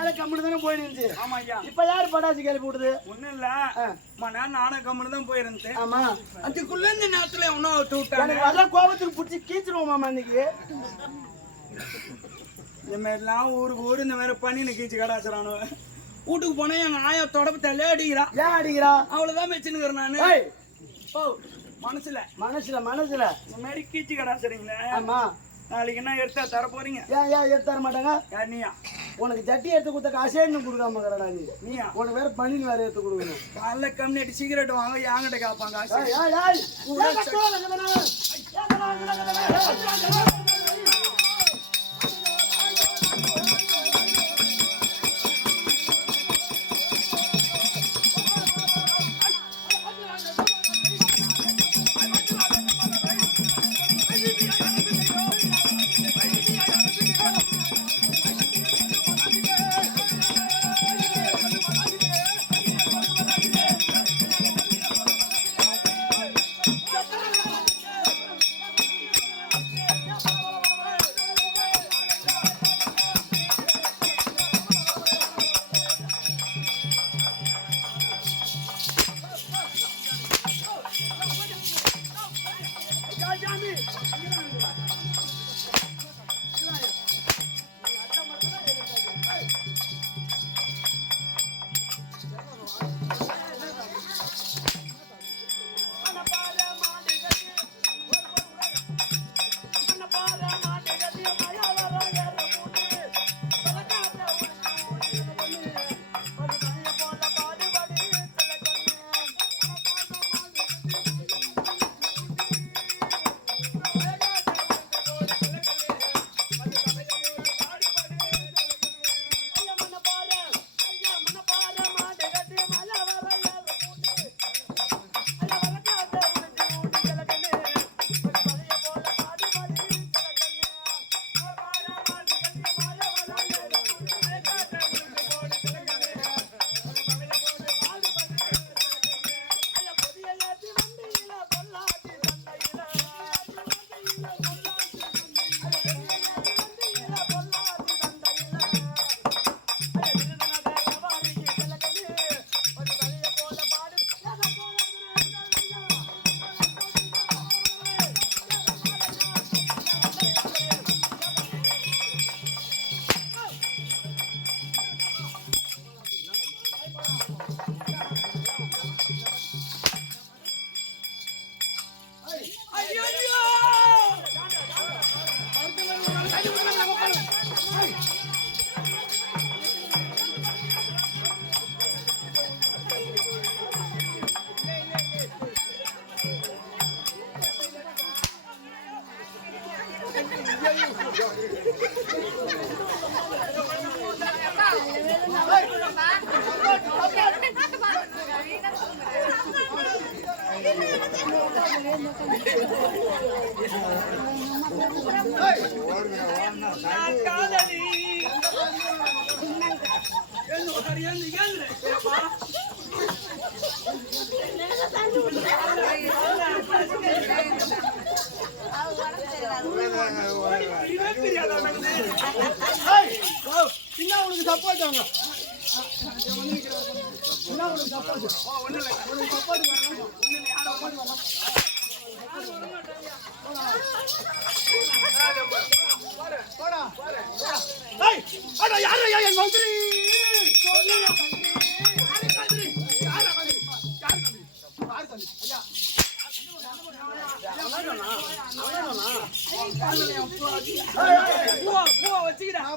வேலை கம்முன்னு தானே போயிருந்துச்சு. ஆமா ஐயா. இப்ப யாரு பட்டாசு கேள்வி போடுது? ஒண்ணும் இல்ல, நானும் கம்முன்னு தான் போயிருந்தேன். ஆமா, அதுக்குள்ள இந்த நேரத்துல ஒன்னும் விட்டு விட்டாங்க. அதான் கோபத்துக்கு பிடிச்சி கீச்சிருவோமா இன்னைக்கு. இந்த மாதிரிலாம் ஊருக்கு இந்த மாதிரி பண்ணி கீச்சு கடாச்சுறானு. வீட்டுக்கு போனா எங்க ஆயா தொடப்பு தள்ளே அடிக்கிறா. ஏன் அடிக்கிறா? அவ்வளவுதான் வச்சுன்னு நானு. ஓ மனசுல இந்த மாதிரி கீச்சு கடாச்சுறீங்களே. ஆமா, நாளைக்கு என்ன எடுத்தா தர போறீங்க? ஏன் எடுத்து தர மாட்டாங்க? நீயா உனக்கு ஜட்டி எடுத்து கொடுத்த காசே இன்னும் கொடுக்காம இருக்கிறடா நீயா. உனக்கு வேற பணியில் வேற எடுத்து கொடுக்கணும். காலைல கம்யூனிட்டி சிகரெட் வாங்க யாங்கிட்ட கேட்பாங்க.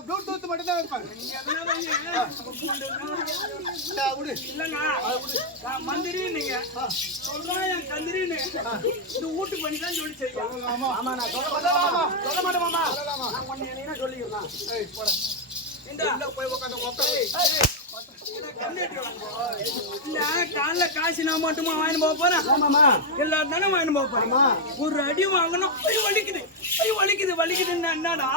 ப்ளூடூத் மட்டும் தான் இருப்பேன். மந்திரி நீங்க சொல்றேன் கந்திரின்னு இந்த வீட்டு பண்ணி தான் சொல்லி செய்யும். ஆமா நான் சொல்ல மாட்டேன் மாமா. நான் சொல்லிக்கிறேன். காலைல காசு நான் மட்டுமா வாங்கிட்டு போக போறேன். எல்லாரும் தானே வாங்கிட்டு போக போறேன். ஒரு அடி வாங்கணும். வலிக்குதுன்னு என்னடா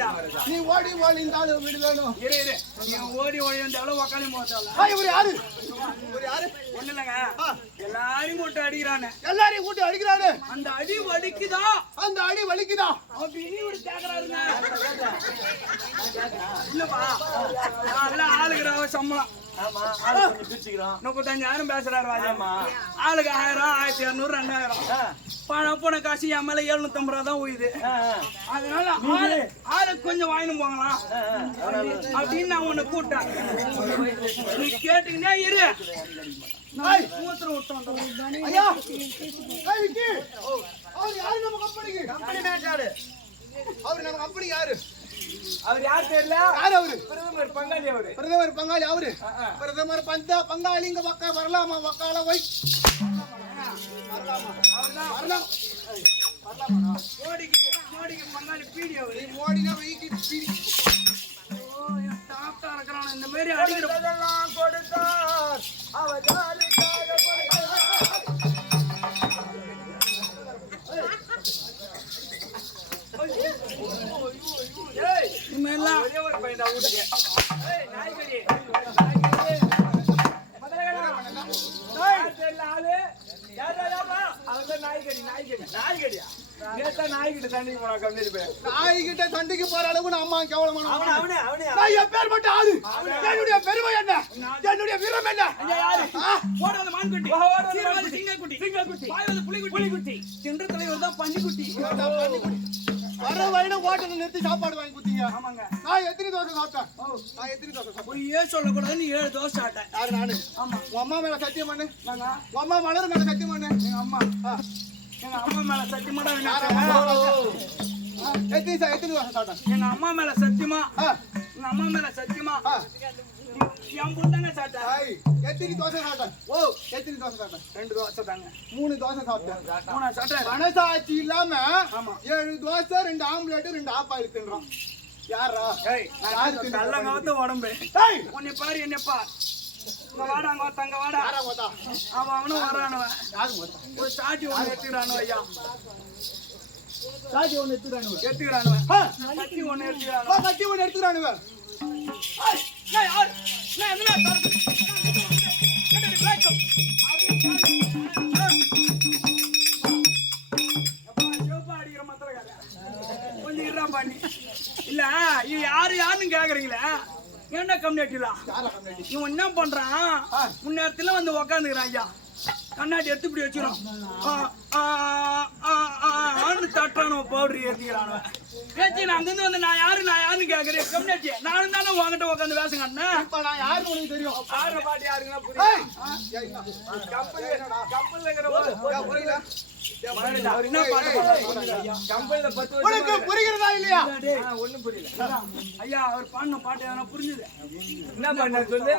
ராஜா நீ ஓடி ஒளிந்தாலும் விடுவேணும். இரு இரு நீ ஓடி இருந்தாலும் உக்காந்து போத்தால இவரு யாரு? இவரு யாரு? ஒண்ணு இல்லைங்க எல்லாரையும் போட்டு அடிக்கிறானே. எல்லாரையும் கூட்டி அடிக்கிறாரு. அந்த அடி வலிக்குதா? அந்த அடி வலிக்குதா? அப்படின்னு ஒரு கேக்குறாருங்க. இல்லப்பா அதெல்லாம் ஆளுகிற சம்பளம் 35,000 பேசுறாரு ராஜா. ஆளுக்கு 1000 1200 2000 பணம் போன காசு என் மேல 750 ரூபா தான் உயுது. அதனால ஆளுக்கு கொஞ்சம் வாங்கிட்டு போகலாம் அப்படின்னு நான் உன்னை கூட்டேன். நீ கேட்டீங்கன்னா இரு மூத்திரம் விட்டோம். ஐயா விக்கி, அவர் யாரு நம்ம கம்பெனிக்கு? கம்பெனி மேட்டாரு. அவர் நம்ம கம்பெனி யாரு? அவர் யார் தெரியல. யாரு அவரு? பிரதமர் பங்காளி அவரு. பிரதமர் பங்காளி அவரு. பிரதமர் பங்காளி இங்க பக்கம் வரலாமா? வக்கால வை வரலாமா? வரலாம். மோடிக்கு பங்காளி பீடி அவரு. மோடினா வைக்கி பீடி. டாப்டா இருக்கிறான் இந்த மாதிரி அடிக்கிறதெல்லாம் கொடுத்தார் அவர் யாருக்காக கொடுத்தார். ஒரே ஒரு பையன் தான் ஊட்டுக்கு. நாய்கடி ஆளு அவன் நாய்கடியா நாய்கிட்ட சண்டைக்கு போனா கம்மிட்டு போய் நாய்கிட்ட சண்டைக்கு போற அளவுக்கு அம்மா கேவலமான அவனே நான் எப்பேற்பட்ட ஆளு? என்னுடைய பெருமை என்ன? என்னுடைய வீரம் என்ன? ஓடாத மான்குட்டி, சீராத சிங்கக்குட்டி, பாயாத புலிக்குட்டி, சென்ற தலைவர் தான் பன்னிக்குட்டி. வர வயன ஹோட்டல்ல நிறுத்தி சாப்பாடு வாங்கி கொடுத்தீங்க. ஆமாங்க. நான் எத்தனை தோசை சாப்பிட்டேன்? நான் எத்தனை தோசை சாப்பிட்டேன்? பொய்யே சொல்லக்கூடாதுன்னு 7 தோசை சாப்பிட்டேன். யாரு? நானு. ஆமா. உன் அம்மா மேல சத்தியம் பண்ணு. நாங்க உன் அம்மா மலர் மேல சத்தியம் பண்ணு. எங்க அம்மா மேல சத்தியமாடா எத்தனை தோசை சாப்பிட்டேன்? எங்க அம்மா மேல சத்தியமா எங்க அம்மா மேல சத்தியமா என் புண்டாங்க சாப்பிட்டேன். எத்தனை தோசை சாப்பிட்டேன்? ஓ எத்தனை தோசை சாப்பிட்டேன்? 2 தோசை தாங்க. 3 தோசை சாப்பிட்டேன். 3 சாப்பிட்டேன். மனசாட்சி இல்லாம ஆமா 7 தோசை 2 ஆம்லெட் 2 ஆப்பாயில் தின்றான். யாரா? நல்ல காலத்து உடம்பு. ஏய் உன்னை பாரு என்ன பாரு. இங்க வாடா அங்க தங்க வாடா. யாரா மொத்தா? அவனும் வரானுவன். யாரு மொத்தா? ஒரு சாட்டி ஒண்ணு எடுத்துக்கிறானு ஐயா. சாட்சி ஒண்ணு எடுத்துறானுவ. எடுத்துக்கிறானுவன். கட்டி ஒண்ணு எடுத்துக்கிறானு. கட்டி ஒண்ணு எடுத்துறானுவ. நான் யார்? நான் என்ன தரது? கட்டி பிளாக் அப். அப்பா ஜோபா அடிக்கிற மத்தறகார. கொஞ்சம் இருடா பாண்டி. இல்ல இது யாருன்னு கேக்குறீங்களா? என்ன கம்யூனிட்டில? இவன் என்ன பண்றான்? முன்னேரத்துல வந்து உக்காந்துக்கிறான் ஐயா. கண்ணாடி எடுத்து இப்படி வச்சிரும். தட்டானு பவுடர் ஏத்திக்கிறானு. ஏத்தி நான் அங்கிருந்து வந்து நான் யாருன்னு கேக்குறேன். கம்யூனிட்டி நானும் தானே உங்ககிட்ட உட்காந்து வேஷம் காட்டினேன். இப்ப நான் யாருன்னு உனக்கு தெரியும். ஆடுற பாட்டு யாருங்கன்னா புரியும். புரியல. அவர் என்ன பாட்டு பாடுறாரு? கம்பெனில 10 வருஷம் உனக்கு புரிகிறதா இல்லையா? ஒண்ணும் புரியல. ஐயா அவர் பாடின பாட்டு எதனா புரிஞ்சுது? என்ன பண்ண சொல்லு.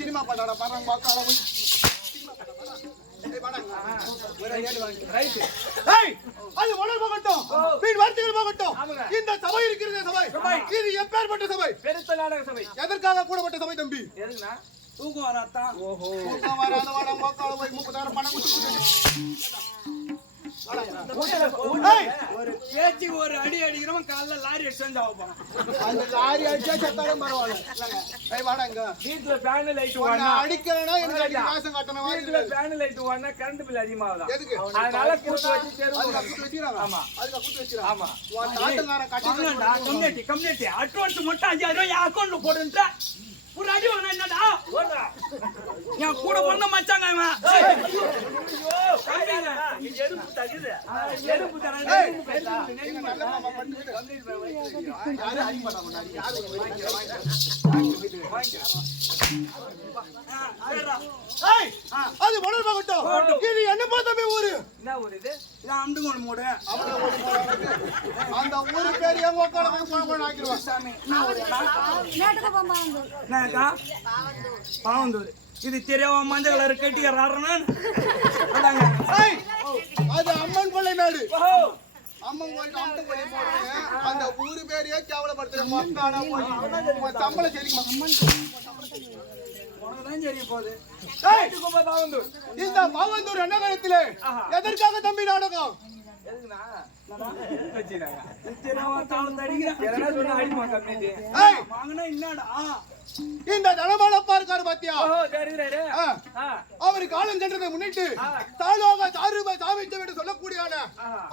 சினிமா பாட்டாட பாடுறாங்க பார்த்தால போய் அது உடல் போகட்டும், வீண் வார்த்தைகள் போகட்டும். இந்த சபை இருக்கிறது சபை. இது எப்பேற்பட்ட சபை? பெருத்த நாடக சபை. எதற்காக கூடப்பட்ட சபை தம்பி? எதுக்குன்னா தூக்கம் வராதான். ஓஹோ தூக்கம் வராத வாடா மோக்கால போய் 30,000 பணம் ஒரு பேச்சு ஒரு அடி அடிக்கிறவன் காலைல லாரி அடிச்சு ஆகும். அந்த லாரி அடிச்சா செத்தாலும் பரவாயில்ல. வாடாங்க வீட்டுல ஃபேன் லைட் அடிக்கணும். எனக்கு அடி காசம் கட்டணும். வீட்டுல ஃபேன் லைட் ஓடனா கரண்ட் பில் அதிகமாகுது. எதுக்கு? அதனால கூட்டு வச்சு தெருவுல வச்சிராங்க. ஆமா அதுக்கு கூட்டு வச்சிராங்க. ஆமா உன் நாட்டுக்காரன் கட்டி கம்யூனிட்டி அட்வான்ஸ் மட்டும் 5000 ரூபாய் அக்கௌண்ட்ல போடுன்றா. ஒரு அடி வாங்க என்னடா ஓடுறா. நான் கூட பண்ண மச்சாங்க இவன். எறும்பு தகுது. எறும்பு தரேன். நல்ல மாமா பண்ணிட்டு யாரு அடி பண்ண முன்னாடி யாரு அது உடல் போகட்டும். இது என்ன பார்த்தமே ஊரு? என்ன ஊர் இது? அம்டுங்கோடு மூடு. அந்த ஊரு பேர் எங்க உட்கார போய் ஆக்கிடுவான் சாமி. என்னக்கா? பாவந்தூர். இது தெரியாம மஞ்சள் கலர் கட்டிக்கிறாருன்னு அது அம்மன் கொள்ளை மேடு. அம்மன் கோயில் அம்மன் கொள்ளை போடுறாங்க. அந்த ஊரு பேரையே கேவலப்படுத்துற மக்கான சம்பளம் சரிக்குமா? உனக்குதான் தெரிய போகுது. இந்த பாவந்தூர் என்ன காலத்திலே எதற்காக தம்பி நாடகம்? ஏய், வாங்கினா என்னடா இந்த தனபால் அப்பா இருக்காரு பாத்தியா? அவரு காலம் சென்றதை முன்னிட்டு தாலோக சாருப சாமிச்சம் என்று சொல்லக்கூடியான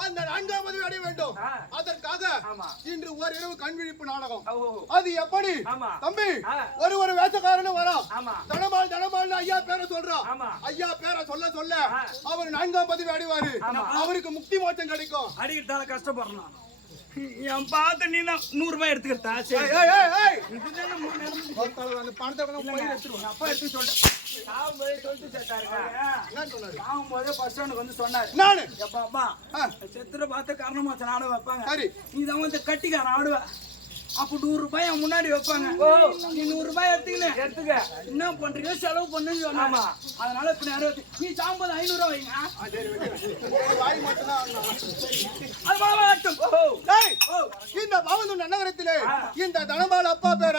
அந்த 4ஆம் பதவி அடைய வேண்டும். அதற்காக இன்று ஒரு இரவு கண்விழிப்பு நாடகம். அது எப்படி தம்பி? ஒரு வேஷக்காரனும் வரா. தனபால் தனபால் ஐயா பேரை சொல்றான். ஐயா பேரை சொல்ல சொல்ல அவர் 4ஆம் பதவி அடைவாரு. அவருக்கு முக்தி மோட்சம் கிடைக்கும். அடிக்கிறதால கஷ்டப்படுறான். என் பார்த்து நீ 100 ரூபாய் எடுத்துக்கிட்டா சரி. அந்த பணத்தை அப்பா எடுத்து சொல்லிட்டு பஸ் ஸ்டாண்டுக்கு வந்து சொன்னாரு. நானு எப்பா செத்துற பார்த்து காரணமாச்சு ஆட வைப்பாங்க. சரி, நீ தான் வந்து கட்டிக்காரன் ஆடுவ. அப்ப 100 ரூபாய் முன்னாடி வைப்பாங்க. நீ 100 ரூபாய் எடுத்துக்க என்ன பண்றீங்க செலவு பண்ணுன்னு சொன்னாங்க. அதனால இப்ப நீ சாம்பது 500 ரூபாய் வைங்க. வாய் மட்டும் அது பாவம் ஆட்டும். இந்த பாவந்தூர் நகரத்திலே இந்த தனபால் அப்பா பேர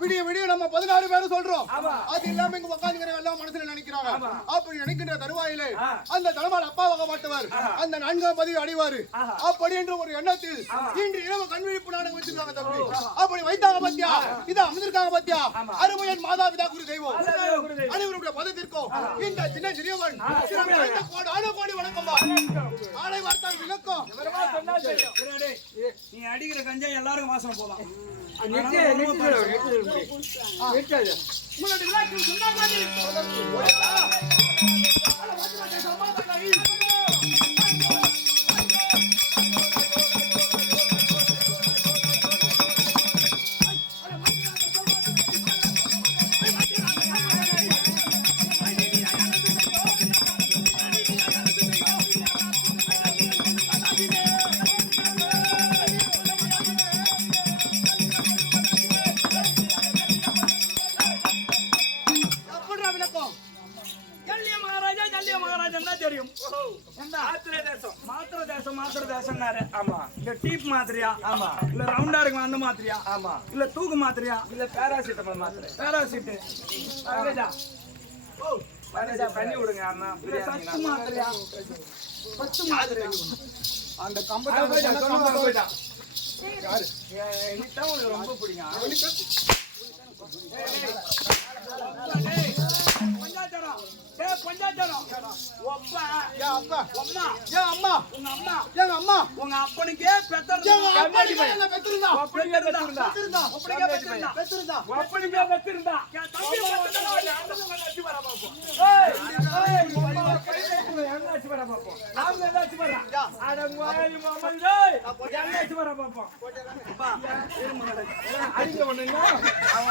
விடிய விடிய நம்ம 16 பேரும் சொல்றோம். அது இல்லாம இங்க உட்காந்துக்கிற எல்லாம் மனசுல நினைக்கிறாங்க. அப்படி நினைக்கின்ற தருவாயிலே அந்த தனபால் அப்பா வகப்பட்டவர் அந்த 4ஆம் பதவி அடைவாரு. அப்படி என்று ஒரு எண்ணத்தில் இன்று இரவு கண்விழிப்பு நாடகம் வச்சிருக்காங்க தம்பி. அப்படி வைத்தாங்க பத்தியா? இது அமர்ந்திருக்காங்க பத்தியா? அருமையன் மாதா பிதா குரு தெய்வம் அனைவருடைய பதத்திற்கும் இந்த சின்ன சிறியவன் கோடி வணக்கம். ஆலை வார்த்தால் விளக்கம் நீ அடிக்கிற கஞ்சா எல்லாருக்கும் வாசனை போலாம். தெரியும். மாத்திர தேசம் இல்ல டீப் மாத்திரையா? இல்ல ரவுண்டா இருக்கும் அந்த மாத்திரையா? இல்ல தூக்கு மாத்திரையா? இல்ல பேராசிட்டமால் மாத்திரை? பேராசிட் பண்ணி விடுங்க. சத்து மாத்திரையா? சத்து மாத்திரையா? அந்த கம்பத்தை ரொம்ப பிடிக்கும். உங்க அப்பனுக்கே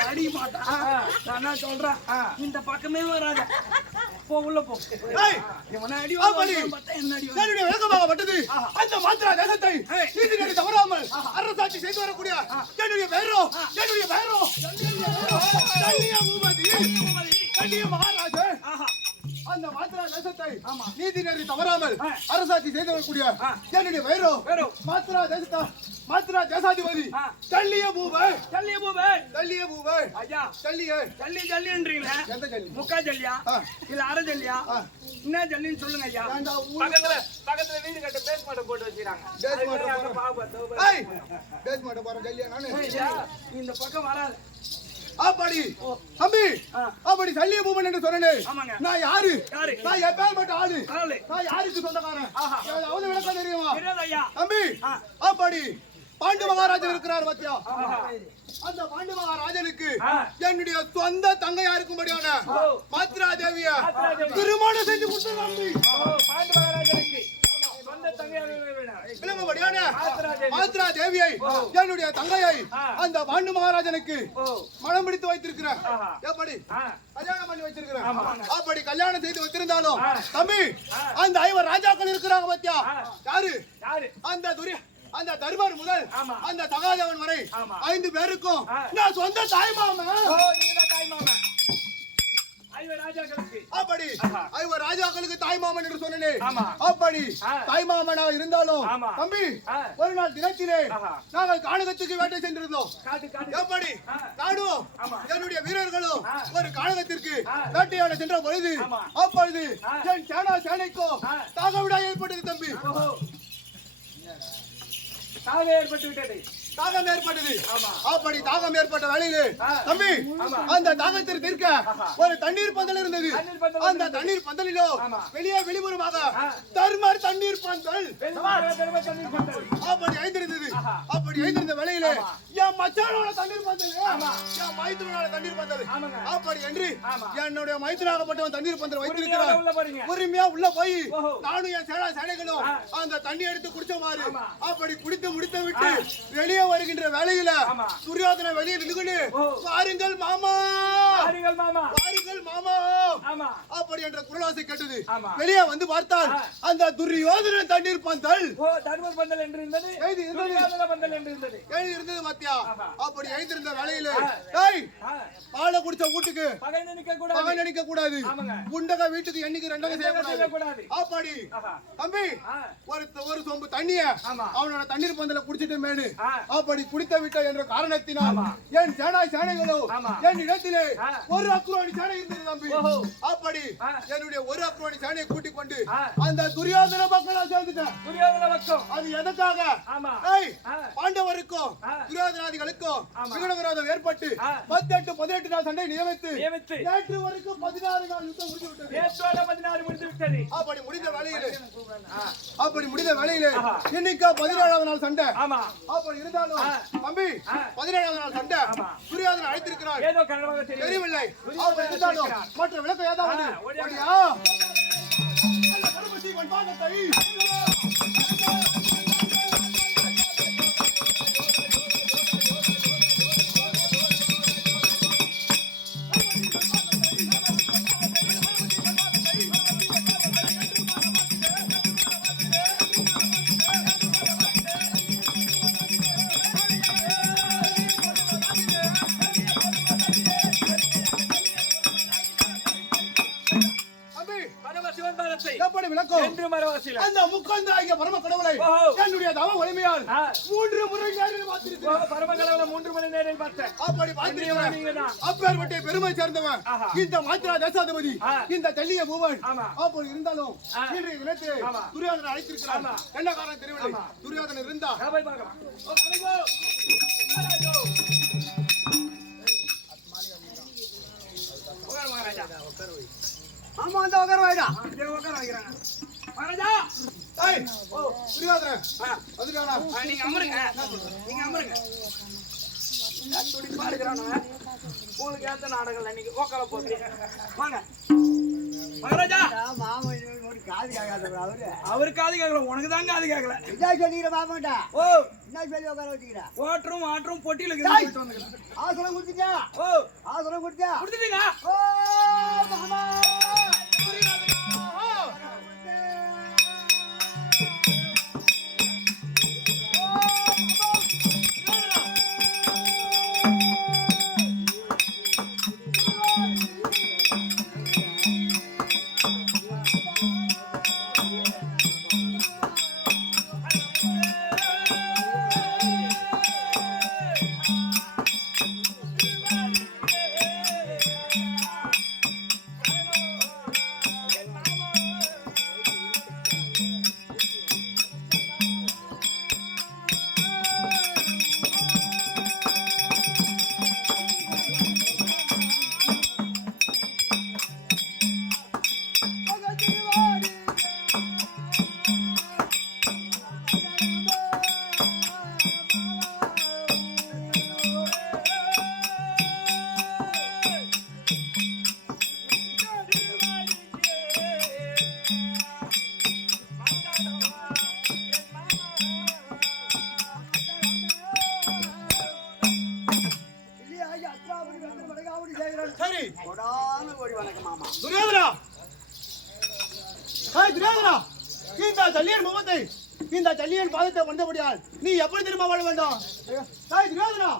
அடிக்க மாட்டான். நான் சொல்றேன் இந்த பக்கமே வராத. போ உள்ள போ. விளக்கமாகப்பட்டது அந்த மாத்திரா தேசத்தை நீதிநெறி தவறாமல் அரசாட்சி செய்து வரக்கூடிய என்னுடைய பெயரோ மகாராஜா அந்த மாத்திரா தேசத்தை நீதிநெறி தவறாமல் அரசாட்சி செய்து வரக்கூடிய என்னுடைய பெயரோ மாத்திரா தேசாதிபதி தள்ளிய பூவை ஐயா ஜல்லின்றீங்களே. முக்கா ஜல்லியா இல்ல அரை ஜல்லியா? என்ன ஜல்லின்னு சொல்லுங்க ஐயா. பக்கத்துல வீடு கட்ட பேஸ்மெண்ட் போட்டு வச்சிருக்காங்க. இந்த பக்கம் வராது. அப்படி தம்பி அப்படி சல்லிய பூமன் என்று சொன்னேன். நான் யாரு? நான் எப்பேற்பட்ட ஆளு? நான் யாருக்கு சொந்தக்காரன்? அவ்வளவு விளக்கம் தெரியுமா தம்பி? அப்படி பாண்டு மகாராஜன் இருக்கிறார் பத்தியா? அந்த பாண்டு மகாராஜனுக்கு என்னுடைய சொந்த தங்கையா இருக்கும்படியான மாத்ரா தேவிய திருமணம் செஞ்சு கொடுத்து தம்பி. பாண்டு மகாராஜனுக்கு மாத்ரா தேவியை என்னுடைய தங்கையை அந்த பாண்டு மகாராஜனுக்கு மனம் பிடித்து வைத்திருக்கிறேன். எப்படி கல்யாணம் பண்ணி வச்சிருக்கிறேன். அப்படி கல்யாணம் செய்து வைத்திருந்தாலும் தம்பி அந்த 5 ராஜாக்கள் இருக்கிறாங்க பத்தியா? யாரு? அந்த தர்பார் முதல் அந்த சகாதேவன் வரை 5 பேருக்கும் நான் சொந்த தாய்மாமன். அப்படி 5 ராஜாக்களுக்கு தாய்மாமன் என்று சொன்னேன். அப்படி தாய்மாமனா இருந்தாலும் தம்பி ஒரு நாள் தினத்திலே நாங்கள் கானகத்துக்கு வேட்டை சென்றிருந்தோம். எப்படி நானும் என்னுடைய வீரர்களும் ஒரு கானகத்திற்கு வேட்டையாட சென்ற பொழுது அப்பொழுது என் சேனைக்கும் தாகவிடா ஏற்பட்டது தம்பி. தாக ஏற்பட்டு விட்டது. தாகம் ஏற்பட்டது. ஆமா. அப்படி தாகம் ஏற்பட்ட வேளையிலே தம்பி ஆமா. அந்த தாகத்திற்கு தீர்க்க ஒரு தண்ணீர் பந்தல் இருந்தது. தண்ணீர் பந்தல் அந்த தண்ணீர் பந்தலிலோ ஆமா. வெளியே வெளிப்புறமாக தர்மர் தண்ணீர் பந்தல் தண்ணீர் பந்தல். அப்படி ஐந்திருந்தது. அப்படி ஐந்திருந்த வேளையிலே என் மச்சானோட தண்ணீர் பந்தல், என் மைத்துனோட தண்ணீர் பந்தல் ஆமாங்க. அப்படி என்று ஆமா. என்னுடைய மைத்துனாகப்பட்டவன் தண்ணீர் பந்தல் உள்ள வைத்திருக்கிறார். போறீங்க. உரிமையா உள்ள போய் ஓஹோ. நானும் என் சேனைகளும் அந்த தண்ணி எடுத்து குடிச்சோமாறு ஆமா. அப்படி குடித்து முடித்து விட்டு வெளியே வருகின்ற வேளையில ஆமா. துரியோதன வெளியே நின்று ஓஹோ. வாருங்கள் மாமா, வாருங்கள் மாமா. வாருங்கள் மாமா ஆமா. அப்படி என்ற குரலாசை கேட்டது. ஆமா. வெளியே வந்து பார்த்தால் அந்த துரியோதன தண்ணீர் பந்தல் ஓ தர்மர் பந்தல் என்று இருந்தது. எழுதி இருந்தது. துரியோதன பந்தல் என்று இருந்தது. எழுதி இருந்தது பாத்தியா? ஆமா. அப்படி எழுதிருந்த வேளையில டேய் பாலை குடிச்ச வீட்டுக்கு பகைந்து நிக்க கூடாது. பகை நினைக்க கூடாது. ஆமாங்க. குண்டக வீட்டுக்கு எண்ணிக்கை ரெண்டக செய்யக்கூடாது. செய்யக்கூடாது. அப்படி தம்பி ஒரு சொம்பு தண்ணிய ஆமா. அவனோட தண்ணீர் பந்தல குடிச்சிட்டு மேடு ஆ. அப்படி குடித்து விட்ட என்ற காரணத்தினால் என் சேனைகளோ ஆமா. என் இடத்திலே ஒரு அக்ரோணி சேனை இருந்தது தம்பி. ஓஹோ. அப்படி என்னுடைய ஒரு அக்ரோணி சேனையை கூட்டிக் கொண்டு ஆ. அந்த துரியோதன பக்கம் நான் சேர்ந்துட்டேன். துரியோதன பக்கம். அது எதற்காக? ஆமா. ஏய், பாண்டவருக்கும் ஆ. துரியோதனாதிகளுக்கும் ஆமா. விகட விரோதம் ஏற்பட்டு ஆ. 18 நாள் சண்டை நியமித்து நியமித்து நேற்று வரைக்கும் 16 நாள் யுத்தம் முடிந்து விட்டது. நேற்றோட 16 முடிந்து விட்டது. அப்படி முடிந்த வேளையிலே ஆ. அப்படி முடிந்த வேளையிலே ஆஹா. இன்னைக்கு 17வது நாள் சண்டை. ஆமா. அப்படி இருந்தாலும் தம்பி 17வது நாள் சண்டை ஆமா. துரியோதனை அழைத்திருக்கிறார். ஏதோ கனவாக தெரியும். தெரியவில்லை. அப்படி இருந்தாலும் மற்ற விளக்கம் ஏதாவது ஓடியா. ஓடியா? அந்த கருமசி வன்பாகத்தை எப்படி விளக்கம்? என்று மரவாசில அந்த முக்கந்தாகிய பரம கடவுளை ஓஹோ. என்னுடைய தவ வலிமையால் ஆ. 3 முறை நேரில் பார்த்திருக்கிறேன். பரமகலவன 3 மணி நேரில் பார்த்தேன். அப்படி பார்த்திருக்கிறேன். அப்பேற்பட்ட பெருமை சேர்ந்தவன் ஆஹா. இந்த மாத்திரா தேசாதிபதி இந்த தெல்லிய மூவன். ஆமா. அப்படி இருந்தாலும் இன்றைய தினத்தை ஆமா. துரியோதனை அழைத்திருக்கிறார். ஆமா. என்ன காரணம் தெரியவில்லை. துரியோதனை இருந்தா போய் பார்க்கலாம். ஓ கனகோ. உட்கார் மகாராஜா. ஆமா அந்த உட்கார வாடா. இதே உட்கார வைக்கிறாங்க. மகாராஜா. ஏய் ஓ துரியோதனை அதுக்கானா நீங்க அமருங்க. நீங்க அமருங்க. துடிப்பா இருக்கிறானு உங்களுக்கு ஏத்த நாடகம் இன்னைக்கு உட்கார போகிறீங்க. வாங்க மகாராஜா. மாமா ஒரு காது கேட்காத அவரு. அவரு காது கேட்கல, உனக்கு தான் காது கேட்கல. என்ன சொல்லிக்கிற மாமாட்டா? ஓ என்ன சொல்லி உட்கார வச்சுக்கிற? ஓட்டரும் பொட்டியில போயிட்டு வந்துக்கிறேன். ஆசனம் குடிச்சியா? ஓ ஆசனம் குடிச்சா? குடுத்துட்டீங்க. ஓ மாமா சரி கொடான ஓடி வணக்கம் மாமா. துரியோதனா துரியோதனா இந்த ஜல்லியன் முகத்தை இந்த ஜல்லியன் பாதத்தை வந்தபடியால் நீ எப்படி திரும்ப வாழ வேண்டும்? துரியோதனா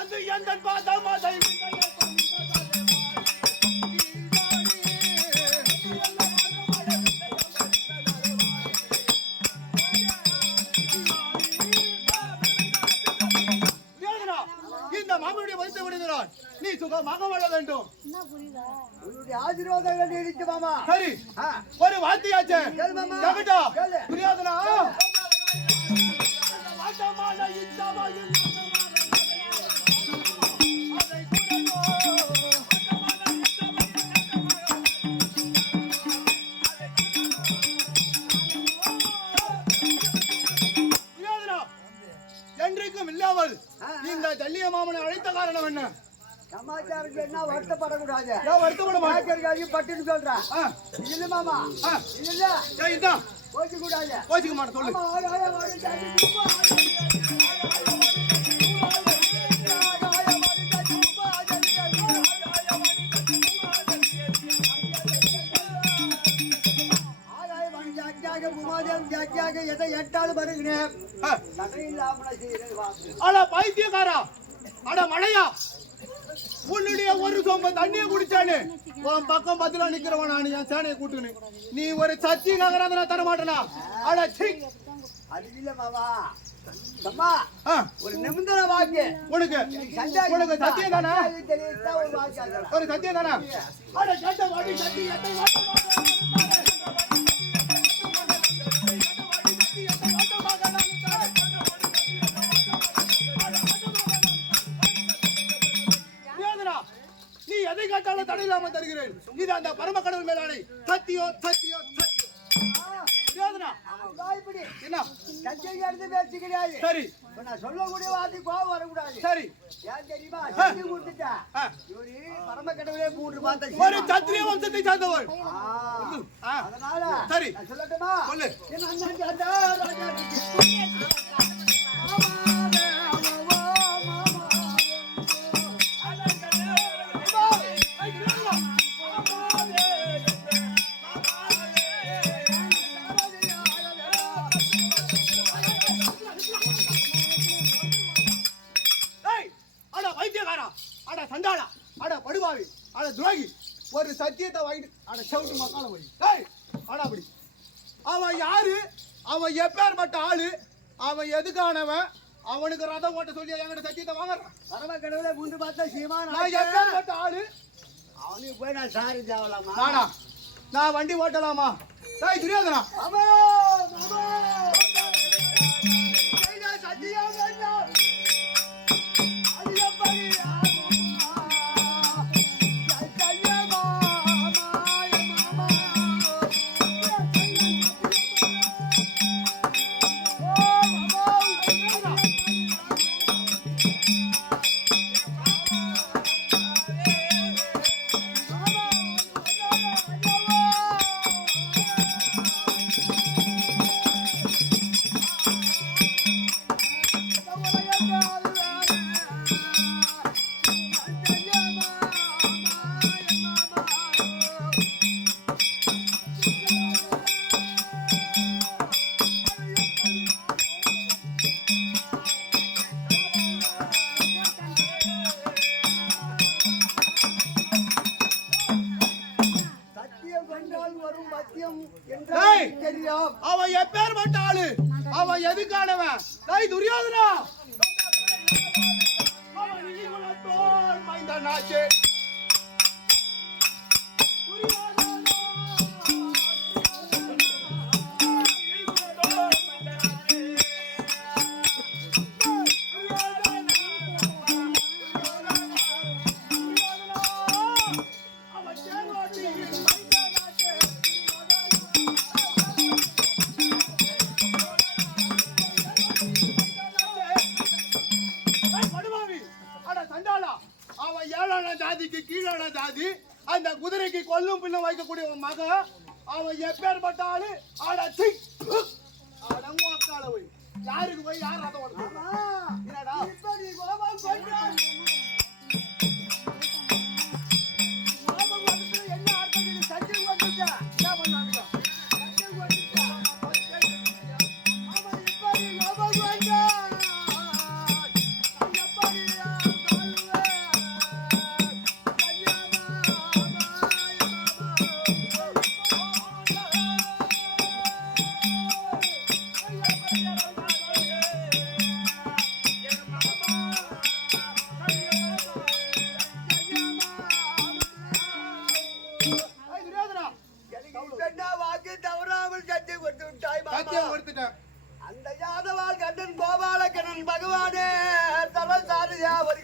வந்து எந்த பாதமாதை இந்த மாமனுடைய வயசை விடுகிறான். நீ சுகமாக வாழ வேண்டும். உன்னுடைய ஆசீர்வாதம் வேண்டி இருக்கு மாமா. சரி, ஒரு வார்த்தையாச்சே. கேக்கட்டா? துரியோதனா, என்றைக்கும் இல்லாமல் இந்த ஜல்லிய மாமனை அழைத்த காரணம் என்ன? சமாச்சாரம் என்ன வருத்தப்படக்கூடாது. வருத்தப்பட மாட்டேன் பட்டுன்னு சொல்றேன். இல்ல மாமா, இல்ல இதான் கோச்சிக்க கூடாது. கோச்சிக்க மாட்டேன் சொல்லு. எதை எட்டாலும் வருகிறேன். ஆனா பைத்தியக்காரா, அட மழையா, உன்னுடைய ஒரு சொம்ப தண்ணியை குடிச்சானு உன் பக்கம் பதிலா நிக்கிறவன் நான் என் சேனையை கூட்டுன்னு நீ ஒரு சத்தி நகராத நான் தர மாட்டேனா? அட சீ, அது இல்ல மாமா. அம்மா, ஒரு நிமிந்தன வாக்கு உனக்கு உனக்கு சத்தியம் தானே? ஒரு சத்தியம் தானே? அட கேட்ட வாடி சத்தி எத்தை நீ எதை கேட்டாலும் தடை இல்லாமல் தருகிறேன். இது அந்த பரம கடவுள் மேலானை. சத்தியோ சத்தியோ சத்தியம். என்ன பேச்சு கிடையாது. சரி, நான் சொல்லக்கூடிய வார்த்தை கோவம் வரக்கூடாது. சரி, ஏன் தெரியுமா? செஞ்சு கொடுத்துட்டா இவரு பரம கடவுளே மூன்று பார்த்த ஒரு சத்திரிய வம்சத்தை சார்ந்தவர். அதனால சரி, சொல்லட்டுமா? சொல்லு. ஒரு சத்தியத்தை வாங்கிட்டு அட சவுட்டு மக்கால போய் ஆனா அப்படி அவன் யாரு? அவன் எப்பேற்பட்ட ஆளு? அவன் எதுக்கானவன்? அவனுக்கு ரதம் ஓட்ட சொல்லி என்கிட்ட சத்தியத்தை வாங்குறான். பரம கடவுளை மூன்று பார்த்தா சீமான் நான் எப்பேற்பட்ட ஆளு? அவனுக்கு போய் நான் சாரி தேவலாமா? நானா நான் வண்டி ஓட்டலாமா? துரியோதனா, அவன் எப்பேற்பட்ட ஆளு? அவன் எதுக்கானவன்? துரியோதனா, மைந்தனாச்சே ஜாதிக்கு கீழான ஜாதி. அந்த குதிரைக்கு கொல்லும் பின்னும் வைக்கக்கூடிய மகன் அவன் எப்பேற்பட்ட ஆளு? அடச்சி அடங்கால போய் யாருக்கு போய் யார் ரதம் ஓடுறான்? என்னடா என்ன அர்த்தம்? சத்தியம் வந்துட்டா என்ன பண்ணாங்க?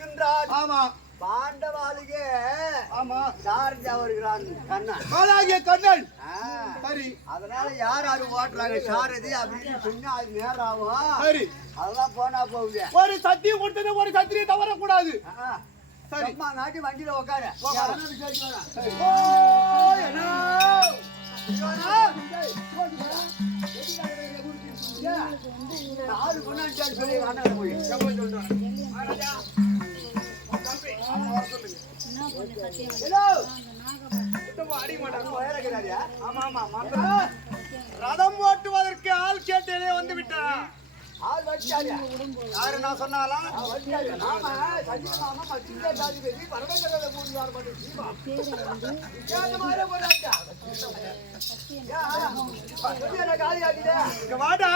இருக்கின்றான். ஆமா பாண்டவாளுக்கு ஆமா சாரதியா வருகிறான் கண்ணன். கோலாகிய கண்ணன். ஆ, சரி அதனால யார் யாரு ஓட்டுறாங்க சாரதி அப்படின்னு சொன்னா அது நேரம் ஆகும். சரி அதெல்லாம் போனா போகுது. ஒரு சத்தியம் கொடுத்தது ஒரு சத்திரியை தவறக்கூடாது. சரி அம்மா நாட்டி வண்டியில உட்கார ஆறு கொண்டான்னு சொல்லி அண்ணன் போய் ரதம் ஓட்டுவதற்கு ஆள் கேட்டதே வந்து விட்டான். ஆள் வச்சாரு யாரு நான் சொன்னாலாம் நாம சஞ்சயமாமா மச்சிங்க தாதி பேசி பரமேஸ்வரரை கூட்டி வர மாட்டேன் காலி ஆகிட்டே இங்க வாடா.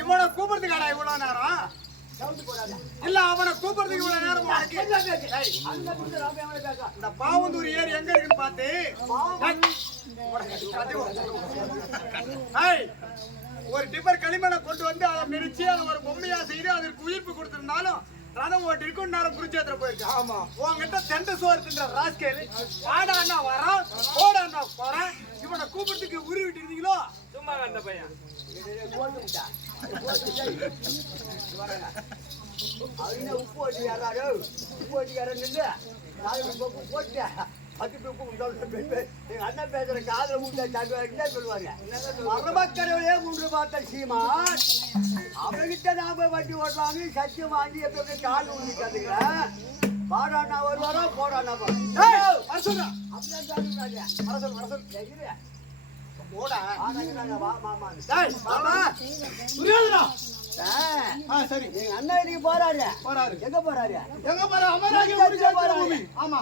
இவனை கூப்பிடுறதுக்காடா இவ்வளவு நேரம்? இல்ல அவனை கூப்பிடுறதுக்கு இவ்வளவு நேரம் உனக்கு? இந்த பாவந்தூர் ஏரி எங்க இருக்குன்னு பார்த்து ஒரு டிப்பர் களிமண்ணை கொண்டு வந்து அதை மிரிச்சு அதை ஒரு பொம்மையா செய்து அதற்கு உயிர்ப்பு கொடுத்திருந்தாலும் ரதம் ஓட்டிருக்கு நேரம் குருச்சேத்திர போயிருக்கு. ஆமா உங்ககிட்ட தெண்ட சோறு தின்ற ராஸ்கேல் வாடான்னா வரான் போடான்னா போறேன். இவனை கூப்பிடுறதுக்கு உருவிட்டு இருந்தீங்களோ? சும்மா அந்த பையன் உப்பு ஓட்டிக்காரா உப்பு ஓட்டிக்காரன் போட்டு எங்க அண்ணன் பேசுற காதல மூட்டை சொல்லுவாங்க. மரமக்கரையிலே மூன்று பார்த்த சீமான் அவர்கிட்ட நாம வண்டி ஓட்டலாம்னு சத்தியம் வாங்கி எப்படி கால் ஊதி கத்துக்கிறேன். பாடாண்ணா வருவாரோ போடாண்ணா சரி எங்க அண்ணன் இன்னைக்கு போறாரு எங்க போறாரு எங்க போற அமராஜி குருச்சேத்திர பூமி. ஆமா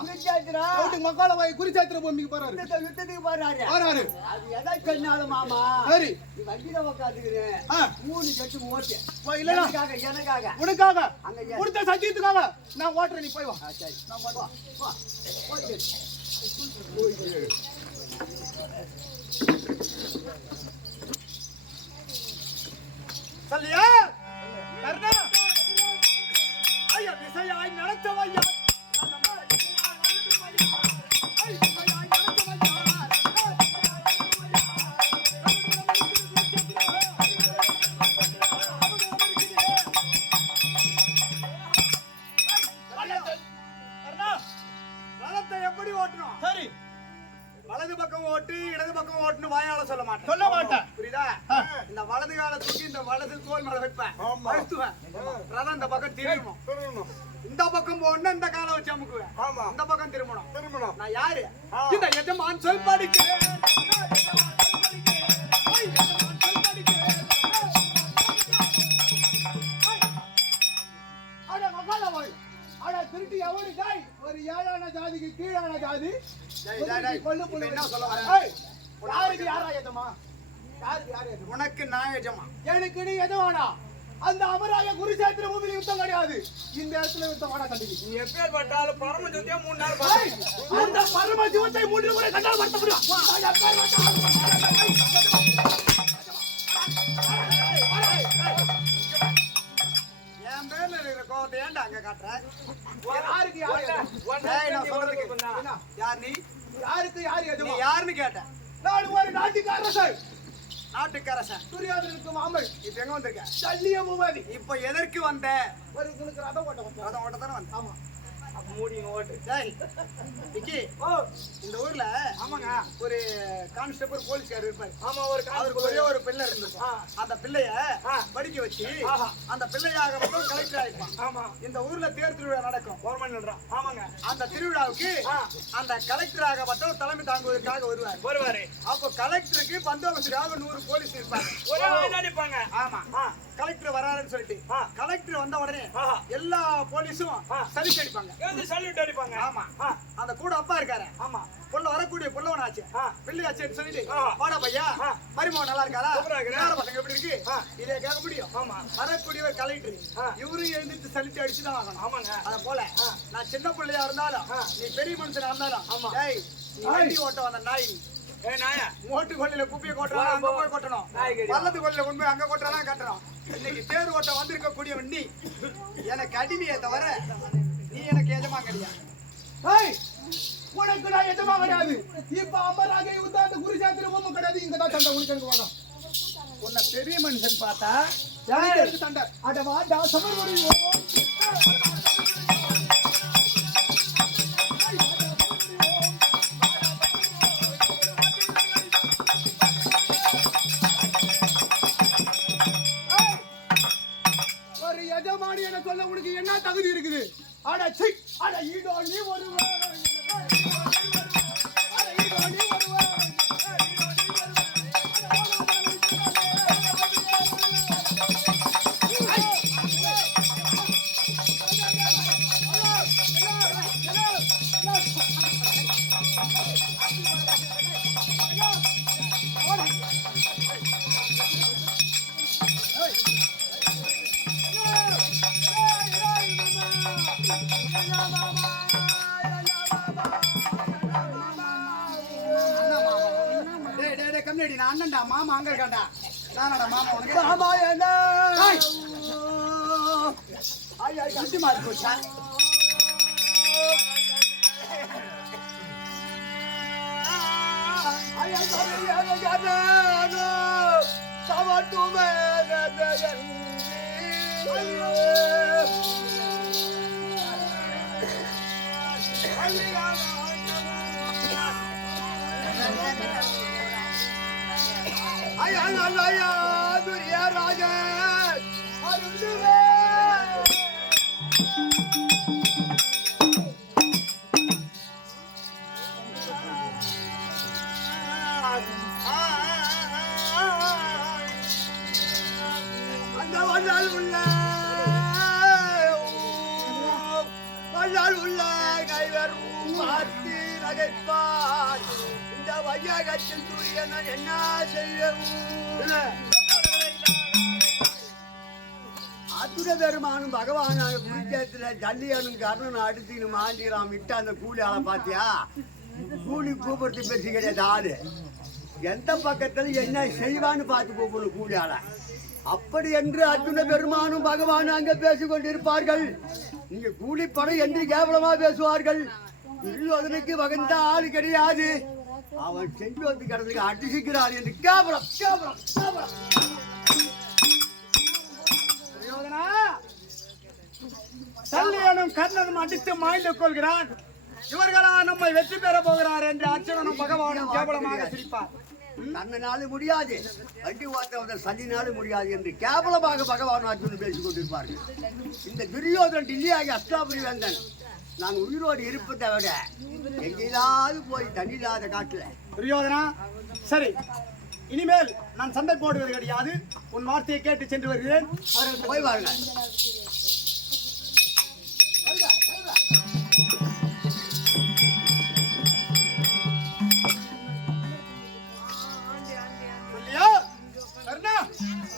மக்கால போய் குருச்சேத்திர பூமிக்கு போறாரு. யுத்தத்துக்கு போறாரு போறாரு. அது எதை சொன்னாலும் மாமா சரி நீ வண்டியில உட்காந்துக்கிறேன் 3 செட்டு ஓட்டு இல்லடா எனக்காக உனக்காக அங்க கொடுத்த சத்தியத்துக்காக நான் ஓட்டுறேன். நீ போய் வா. சரி சொல்லியா கர்ணா ஐயா விசையாய் நடத்தவையா ரதத்தை எப்படி ஓட்டணும்? சரி வலது பக்கம் ஓட்டு இடது பக்கம் ஓட்டுன்னு வாயால சொல்ல மாட்டேன். புரியுதா? இந்த வலது கால தூக்கி இந்த வலது தோல் மேல வைப்பேன். ரதம் இந்த பக்கம் திரும்பணும். இந்த பக்கம் போனா இந்த காலை வச்சு அமுக்குவேன். இந்த பக்கம் திரும்பணும். நான் யாரு? இந்த எஜமான் சொல் படிக்கிறேன். திருட்டு எவனு டாய் ஒரு ஏழான ஜாதிக்கு கீழான ஜாதி என்ன சொல்ல வரேன்? யாருக்கு யாரா எஜமா? யாருக்கு யாரு எஜமா? உனக்கு நான் எஜமா, எனக்கு நீ எஜமானா? அந்த அமராய குருச்சேத்திர பூமியில யுத்தம் கிடையாது. இந்த இடத்துல யுத்தம் வாடா கண்டிக்கு. நீ எப்பேர் பட்டாலும் பரம ஜோதியா 3 நாள் பாரு. அந்த பரம ஜீவத்தை 3 முறை கண்டால் வருத்த முடியும். என் பேர்ல இருக்கிற கோவத்தை ஏன்டா அங்க காட்டுற? யாருக்கு யாரு? நான் சொல்றதுக்கு யார் நீ? யாருக்கு யாரு எஜமா? நீ யாருன்னு கேட்ட? நான் ஒரு நாட்டுக்காரன். நாட்டுக்கரசன் துரியோதனுக்கு மாமன். இப்ப எங்க வந்திருக்க? சல்லிய பூமதி. இப்ப எதற்கு வந்த? ஒரு உங்களுக்கு ரதம் ஓட்ட தானே வந்த. ஆமா மூடிங்க ஓட்டு. டேய் விக்கி இந்த ஊர்ல ஆமாங்க ஒரு கான்ஸ்டபிள் போலீஸ்கார் இருப்பாரு. ஆமா அவருக்கு ஒரே ஒரு பிள்ளை இருந்திருக்கும். அந்த பிள்ளைய படிக்க வச்சு அந்த பிள்ளையாக மட்டும் கலெக்டர் ஆயிருப்பான். ஆமா இந்த ஊர்ல தேர் திருவிழா நடக்கும். கவர்மெண்ட். ஆமாங்க அந்த திருவிழாவுக்கு அந்த கலெக்டராக மட்டும் தலைமை தாங்குவதற்காக வருவாரு. அப்போ கலெக்டருக்கு பந்தோபஸ்துக்காக 100 போலீஸ் இருப்பாங்க. அடிப்பாங்க. ஆமா கலெக்டர் வராருன்னு சொல்லிட்டு கலெக்டர் வந்த உடனே எல்லா போலீஸும் சலிட்டு அடிப்பாங்க. சல்யூட் அடிப்பாங்க. ஆமா அந்த கூட அப்பா இருக்காரு. ஆமா புள்ள வரக்கூடிய புள்ளவனாச்சு பிள்ளையாச்சுன்னு சொல்லிட்டு வாடா பையா மருமகன் நல்லா இருக்காரா? பசங்க எப்படி இருக்கு? இதை கேட்க முடியும். ஆமா வரக்கூடிய ஒரு கலெக்டர் இவரும் எழுந்திட்டு சலிட்டு அடிச்சுதான் ஆகணும். ஆமாங்க அத போல நான் சின்ன பிள்ளையா இருந்தாலும் நீ பெரிய மனுஷனா இருந்தாலும் நீ வண்டி ஓட்ட வந்த நாய் நாயா ஓட்டு கொள்ளையில குப்பியை கொட்டுறாங்க அங்க போய் கொட்டணும். நாயகடி வல்லது கொள்ள உண்மை அங்க கொட்டலாம் கட்டுறோம். இன்னைக்கு தேர் ஓட்ட வந்திருக்கக்கூடியவன் நீ எனக்கு அடிமையை தவிர நீ எனக்கு எஜமா கிடையாது. உனக்கு நான் எஜமா கிடையாது. இப்ப அமராக யுத்தாந்த குருசாத்திர பொம்மை கிடையாது. இங்கதான் சண்டை உனக்கு வேணும். உன்னை பெரிய மனுஷன் பார்த்தா யாருக்கு சண்டை அட வாடா சமர் முடியும். ஒரு எஜமானி என சொல்ல உனக்கு என்ன தகுதி இருக்குது? அட சி அட ஈடோ நீ வருவ நான் அண்ணன்டா மாமா அங்க இருக்காண்டா. நானடா மாமா உனக்கு மாமா என்ன கட்டி மாறி போச்சா? துரியா ராஜா அந்த வல்லால் உள்ள கைவர் பார்த்து நகைப்பார். இந்த வையகத்தில் சூரியன் என்ன செய்யவும் அத்துட பெருமானும் பகவானான குருஜேத்துல ஜல்லியனும் கர்ணனும் அடிச்சுன்னு மாண்டிராம் விட்டு அந்த கூலி ஆளை பாத்தியா? கூலி கூப்பிடுறது பேசி கிடையாது. ஆளு எந்த பக்கத்துல என்ன செய்வான்னு பார்த்து கூப்பிடணும் கூலி ஆளை. அப்படி என்று அர்ஜுன பெருமானும் பகவானும் அங்க பேசிக் கொண்டிருப்பார்கள். இங்க கூலிப்படம் என்று கேவலமா பேசுவார்கள். துரியோதனுக்கு வகந்த ஆளு கிடையாது. அவன் செஞ்சு வந்து கிடந்துக்கு அடிச்சுக்கிறார் என்று கேவலம் கேவலம் கேவலம். சல்லியனும் கர்ணனும் அடித்து மாய்ந்து கொள்கிறான். இவர்களா நம்மை வெற்றி பெற போகிறார் என்று அர்ஜுனனும் பகவானும் கேவலமாக சிரிப்பார். கண்ணனாலும் முடியாது, வண்டி ஓட்ட சல்லினாலும் முடியாது என்று கேவலமாக பகவானும் அர்ஜுனன் பேசிக் கொண்டிருப்பார்கள். இந்த துரியோதன் டில்லியாகி அஸ்தாபுரி வேந்தன் நான் உயிரோடு இருப்பதை விட எங்கேயாவது போய் தண்ணி இல்லாத காட்டுல. துரியோதனா, சரி, இனிமேல் நான் சண்டை போடுவது கிடையாது. உன் வார்த்தையை கேட்டு சென்று வருகிறேன். அவர்கள் போய் வாருங்க.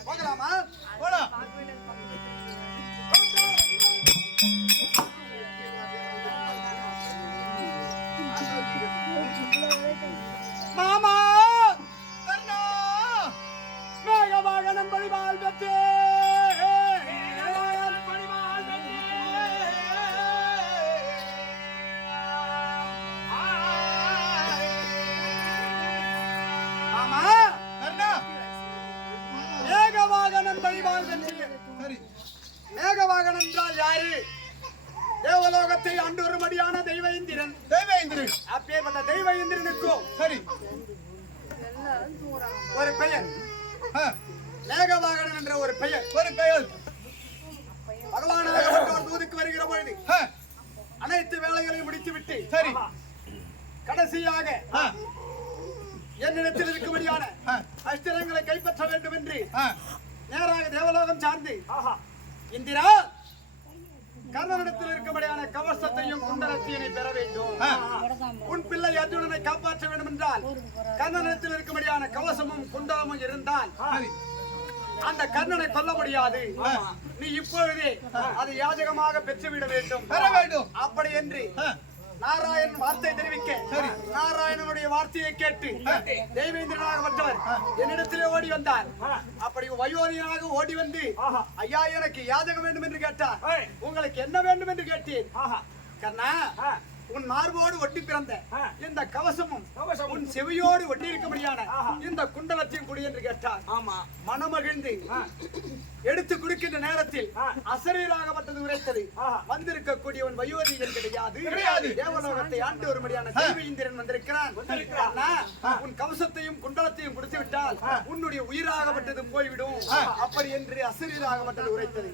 போகலாமா? போலாம். மாமா கர்ணா வேகமாக நம்பி வாழ் பெற்றே மாமா கர்ணா மேகவாகனன் பழிவாள் வென்று. சரி, மேகவாகனன் என்றால் யாரு? தேவலோகத்தை அண்டொருமடியான தெய்வ இந்திரன். தெய்வ இந்திரன், அப்பேற்பட்ட தெய்வ இந்திரனுக்கும் சரி ஒரு பெயர் மேகவாகனன் என்ற ஒரு பெயர். ஒரு பெயர் பகவானாக தூதுக்கு வருகிற பொழுது அனைத்து வேலைகளையும் முடித்துவிட்டு சரி கடைசியாக என்னிடத்தில் இருக்கும்படியான அஸ்திரங்களை கைப்பற்ற வேண்டும் என்று நேராக தேவலோகம் சார்ந்து இந்திரா கர்ணனிடத்தில் இருக்கும்படியான கவசத்தையும் குண்டலத்தையும் பெற வேண்டும். உன் பிள்ளை அர்ஜுனனை காப்பாற்ற வேண்டும் என்றால் கர்ணனிடத்தில் இருக்கும்படியான கவசமும் குண்டலமும் இருந்தால் அந்த கர்ணனை கொல்ல முடியாது. நீ இப்பொழுதே அதை யாஜகமாக பெற்றுவிட வேண்டும். பெற வேண்டும். அப்படி என்று நாராயணன் வார்த்தை தெரிவிக்க நாராயணனுடைய வார்த்தையை கேட்டு தெய்வேந்திரனாகப்பட்டவர் என்னிடத்திலே ஓடி வந்தார். அப்படி வயோதிகனாக ஓடி வந்து ஐயா எனக்கு யாதகம் வேண்டும் என்று கேட்டார். உங்களுக்கு என்ன வேண்டும் என்று கேட்டேன். கண்ணா உன் மார்போடு ஒட்டி பிறந்த இந்த கவசமும் உன் செவியோடு ஒட்டி இருக்கும்படியான இந்த குண்டலத்தையும் குடி என்று கேட்டார். மனமகிழ்ந்து எடுத்து கொடுக்கின்ற நேரத்தில் அசரீராகப்பட்டது உரைத்தது. வந்திருக்கக்கூடியவன் வயோதிகன் கிடையாது, தேவலோகத்தை ஆண்டு வரும்படியான தெய்வேந்திரன் வந்திருக்கிறான். உன் கவசத்தையும் குண்டலத்தையும் கொடுத்து விட்டால் உன்னுடைய உயிராகப்பட்டது போய்விடும் அப்படி என்று அசரீராகப்பட்டது உரைத்தது.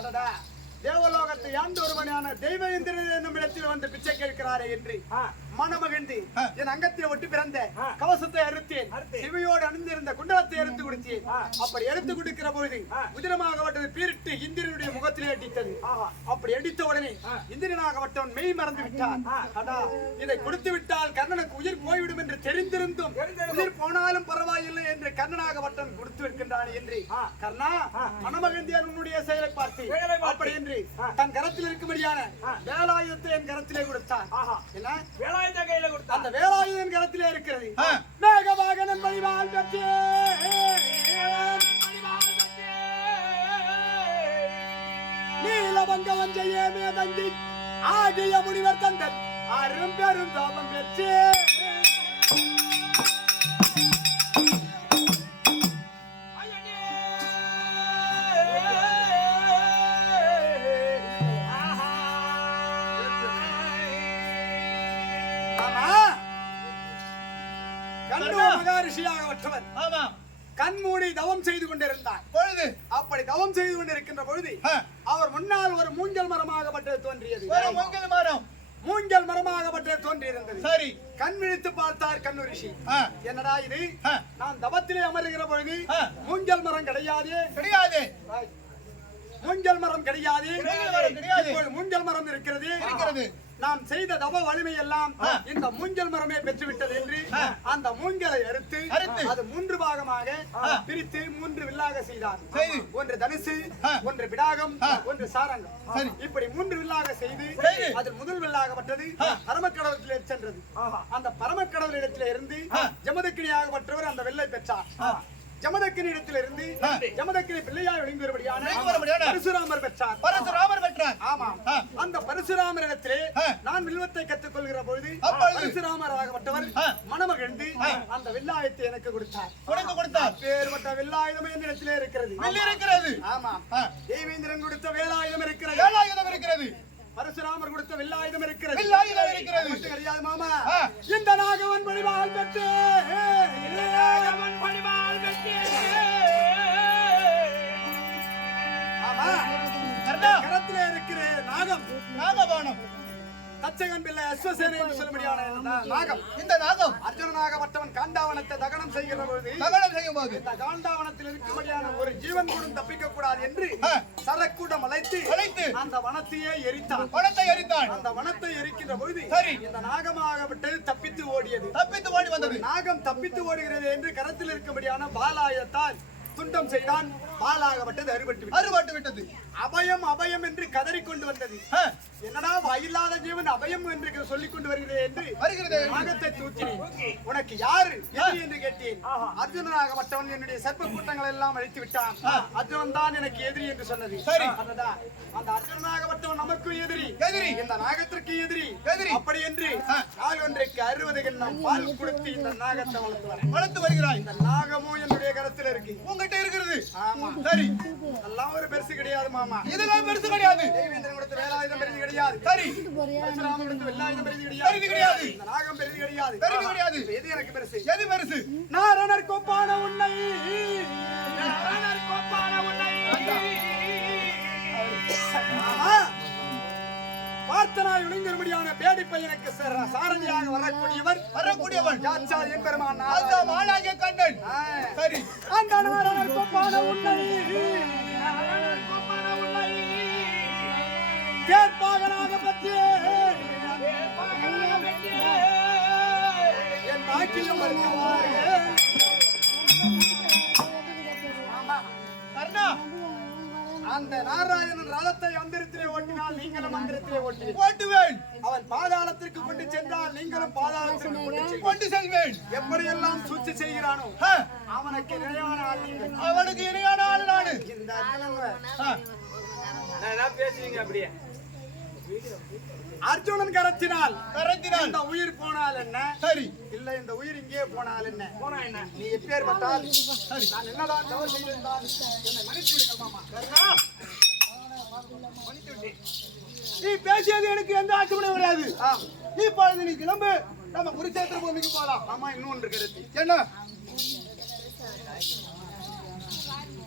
அதடா தேவலோகத்தை ஆண்டு ஒருவனான தெய்வேந்திரன் என்னும் இடத்தில் வந்து பிச்சை கேட்கிறாரே என்று மனமகிழ்ந்து என் அங்கத்தில் ஒட்டி பிறந்த கவசத்தை அறுத்தேன். சிவையோடு அணிந்திருந்த குண்டலத்தை எடுத்து கொடுத்தேன். அப்படி எடுத்து கொடுக்கிற பொழுது உதிரமாகப்பட்டது பீரிட்டு இந்திரனுடைய முகத்திலே அடித்தது. அப்படி அடித்த உடனே இந்திரனாகப்பட்டவன் மெய் மறந்து விட்டான். இதை கொடுத்து விட்டால் கர்ணனுக்கு உயிர் போய்விடும் என்று தெரிந்திருந்தும் உயிர் போனாலும் பரவாயில்லை என்று கர்ணனாகப்பட்டவன் கொடுத்து விடுகின்றான் என்று கர்ணா மனமகிழ்ந்தியார் உன்னுடைய செயலை பார்த்து அப்படி என்று தன் கரத்தில் இருக்கும்படியான வேலாயுதத்தை என் கரத்திலே கொடுத்தான். என்ன வேலாயுத கையில கொடுத்தான். அந்த வேலாயுதம் கரத்திலே இருக்கிறது. மேகவாகனன் வழிவாள் பெற்றேன், நீலவங்கவன் செய்ய மேதங்கி ஆகிய முனிவர் தந்தன் அரும் பெரும் தாபம் பெற்றேன். கண்மூடி தவம் செய்து கொண்டிருந்தார் பொழுது அப்படி தவம் செய்து கொண்டிருக்கின்ற பொழுது அவர் முன்னால் ஒரு மூங்கல் மரமாகப்பட்டது தோன்றியது. மூங்கல் மரமாகப்பட்டது தோன்றியிருந்தது. சரி, கண் விழித்து பார்த்தார் கண்ணு ரிஷி. என்னடா இது, நான் தவத்திலே அமருகிற பொழுது மூங்கல் மரம் கிடையாது, மூங்கல் மரம் கிடையாது, மூங்கல் மரம் இருக்கிறது. நாம் செய்த தவ வலிமை எல்லாம் இந்த மூங்கல் மரமே பெற்றுவிட்டது என்று அந்த மூங்கலை அறுத்து அது 3 பாகமாக பிரித்து 3 வில்லாக செய்தார். ஒன்று தனுசு, ஒன்று பிடாகம், ஒன்று சாரங்கம். இப்படி 3 வில்லாக செய்து அதில் முதல் வில்லாகப்பட்டது பரமக்கடவுளத்திலே சென்றது. அந்த பரமக்கடவுளிடத்திலே இருந்து ஜமதக்கினியாகப்பட்டவர் அந்த வில்லை பெற்றார். ஜமதக்கினி இடத்திலிருந்து ஜமதக்கினி பிள்ளையாய் விளங்குகிறபடியான பரசுராமர் பெற்றார். ஆமாம், அந்த பரசுராமர் இடத்திலே நான் வில்வத்தை கற்றுக் கொள்கிற பொழுது பரசுராமர் ஆகப்பட்டவர் மனமகிழ்ந்து அந்த வில்லாயத்தை எனக்கு கொடுத்தார். வேறுபட்ட வில்லாயுதம் என்ற இடத்திலே இருக்கிறது. ஆமாம், தெய்வேந்திரன் கொடுத்த வேலாயுதம் இருக்கிறது. பரசுராமர் கொடுத்த வில்லாயுதம் இருக்கிறது. கிடையாது மாமா, இந்த நாகவன் பணிவாள் பெற்று கரத்திலே இருக்கிற நாகபானம் தச்சகன் பிள்ளை அஸ்வசேனை என்று சொல்லும்படியான நாகம். இந்த நாகம் அர்ஜுனனாகப்பட்டவன் காண்டாவனத்தை தகனம் செய்கிற பொழுது இந்த காண்டாவனத்தில் இருக்கும்படியான ஒரு ஜீவன் கூட தப்பிக்க கூடாது என்று சரக்கூடம் அழைத்து அந்த வனத்தையே எரித்தான். அந்த வனத்தை எரிக்கின்ற பொழுது இந்த நாகமாகப்பட்டது தப்பித்து ஓடி வந்தது. நாகம் தப்பித்து ஓடுகிறது என்று கரத்தில் இருக்கும்படியான பாலாயத்தால் துண்டம் செய்தான். பாலாகப்பட்டது அறுபட்டு விட்டது. அபயம் அபயம் என்று கதறிக்கொண்டு வந்தது. என்னடா வாயில்லாத ஜீவன் அபயம் என்று சொல்லிக் கொண்டு வருகிறது. நாகத்தை தூக்கினேன். உனக்கு யாரு என்று கேட்டேன். அர்ஜுனனாகப்பட்டவன் என்னுடைய சர்ப்ப கூட்டங்கள் எல்லாம் அழித்து விட்டான். அர்ஜுனன் தான் எனக்கு எதிரி என்று சொன்னது. அந்த அர்ஜுனனாகப்பட்டவன் நமக்கு எதிரி, இந்த நாகத்திற்கு எதிரி. அப்படி என்று நாள் ஒன்றைக்கு 60 கிண்ணம் பால் கொடுத்து இந்த நாகத்தை வளர்த்து வருகிறாய். இந்த நாகமும் என்னுடைய கரத்தில் இருக்கு, உங்ககிட்ட இருக்கிறது. ஆமா, சரி, எல்லாம் ஒரு பெருசு கிடையாது மாமா. இதெல்லாம் பெருசு கிடையாது. தெய்வேந்திரன் கொடுத்த வேலாயுதம் பெருசு கிடையாது. சரி, பரசுராமன் கொடுத்த வெள்ளாயுதம் பெருசு கிடையாது. இந்த நாகம் பெருசு கிடையாது. எது எனக்கு பெருசு? எது பெருசு? நாரணர் கோப்பான உன்னை, பார்த்தனாய் விழுங்கும்படியான பேடி பையனுக்கு சாரதியாக வரக்கூடியவர் யாச்சார் எம்பெருமான் ஆளாகிய கண்ணன். சரி, அந்த நாரணர் கோப்பான உன்னை தேர்ப்பாகனாக பற்றி என் நாட்டிலும் வருவாரு. கர்ணா, அந்த நாராயணன் ரதத்தை அந்தரத்திலே ஓட்டினால் நீங்களும் அந்தரத்திலே ஓட்டுவேன். அவன் பாதாளத்திற்கு கொண்டு சென்றால் நீங்களும் பாதாளத்திற்கு கொண்டு செல்வேன். எப்படியெல்லாம் சூழ்ச்சி செய்கிறானோ ஆ, அவனுக்கு இணையான ஆள் நீங்கள். அவனுக்கு இணையான ஆளு நானு. இந்த அர்ஜுனன் ஆ, பேசுவீங்க அப்படியே அர்ஜுனன் கரத்தினால் கரத்தினால் இந்த உயிர் போனால் என்ன, சரி இல்ல இந்த உயிர் இங்கே போனால் என்ன, போனா என்ன நீ எப்பேற்பட்டால் சரி நான் என்னதான் தவறு செய்திருந்தால் என்னை மன்னித்து விடுங்கள் மாமா. கருணா, மன்னித்து விட்டேன். நீ பேசியது எனக்கு எந்த ஆட்சேபனையும் கிடையாது. இப்பொழுது நீ கிளம்பு, நம்ம குருச்சேத்திர பூமிக்கு போலாம். மாமா இன்னொன்று கருத்து என்ன?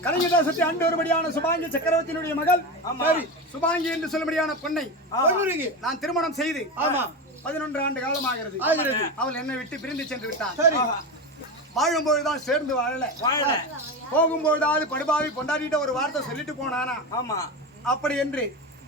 கலிங்கதாசத்தை ஆண்டு வரும்படியான சுபாங்கி சக்கரவர்த்தியினுடைய மகள் சரி. சுபாங்கி என்று சொல்லும்படியான பெண்ணை பொன்னுரிக்கு நான் திருமணம் செய்து ஆமா 11 ஆண்டு காலமாகிறது. ஆகிறது. அவள் என்னை விட்டு பிரிந்து சென்று விட்டாள். சரி. வாழும்போதுதான் சேர்ந்து வாழல, போகும்போதாவது படுபாவி பொண்டாடிட்ட ஒரு வார்த்தை சொல்லிட்டு போனானா. ஆமா அப்படி என்று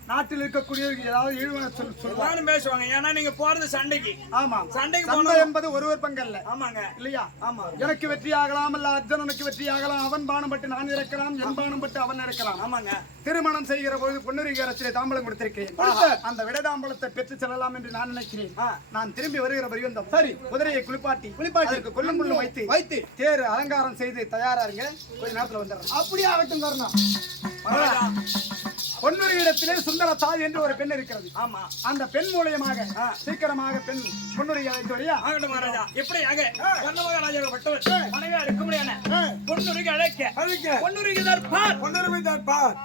நாட்டில் இருக்கக்கூடிய ஏதாவது இழுவன சொல்லுவாங்க. எல்லாரும் பேசுவாங்க ஏன்னா நீங்க போறது சண்டைக்கு. ஆமா, சண்டைக்கு சண்டை போனோம். என்பது ஒருவர் பங்கல்ல ஆமாங்க இல்லையா? ஆமா எனக்கு வெற்றி ஆகலாம், அல்ல அர்ஜுனனுக்கு வெற்றி ஆகலாம். அவன் பானம் பட்டு நான் இறக்கலாம், என் பானம் பட்டு அவன் இறக்கலாம். ஆமாங்க திருமணம் செய்கிற பொழுது பொன்னுரிக்கு அரசிலே தாம்பலம் கொடுத்திருக்கிறேன். அந்த விடதாம்பலத்தை பெற்று செல்லலாம் என்று நான் நினைக்கிறேன். நான் திரும்பி வருகிற பரியந்தம் சரி குதிரையை குளிப்பாட்டி அதற்கு கொல்லும் முள்ளும் வைத்து தேர் அலங்காரம் செய்து தயாரா இருங்க. கொஞ்ச நேரத்துல வந்துடுறேன். அப்படியே ஆகட்டும் கருணா. பொன்னுரி இடத்திலே சுந்தர தாய் என்று ஒரு பெண் இருக்கிறது. ஆமா அந்த பெண் மூலியமாக சீக்கிரமாக பெண் பொன்னுரி அழைத்து வழியா ஆகட்டும் மகாராஜா எப்படியாக மகாராஜாப்பட்டவர் மனைவியா இருக்க முடியாது பொன்னுரிக்கு அழைக்க பொன்னுரிக்கு தர்பார்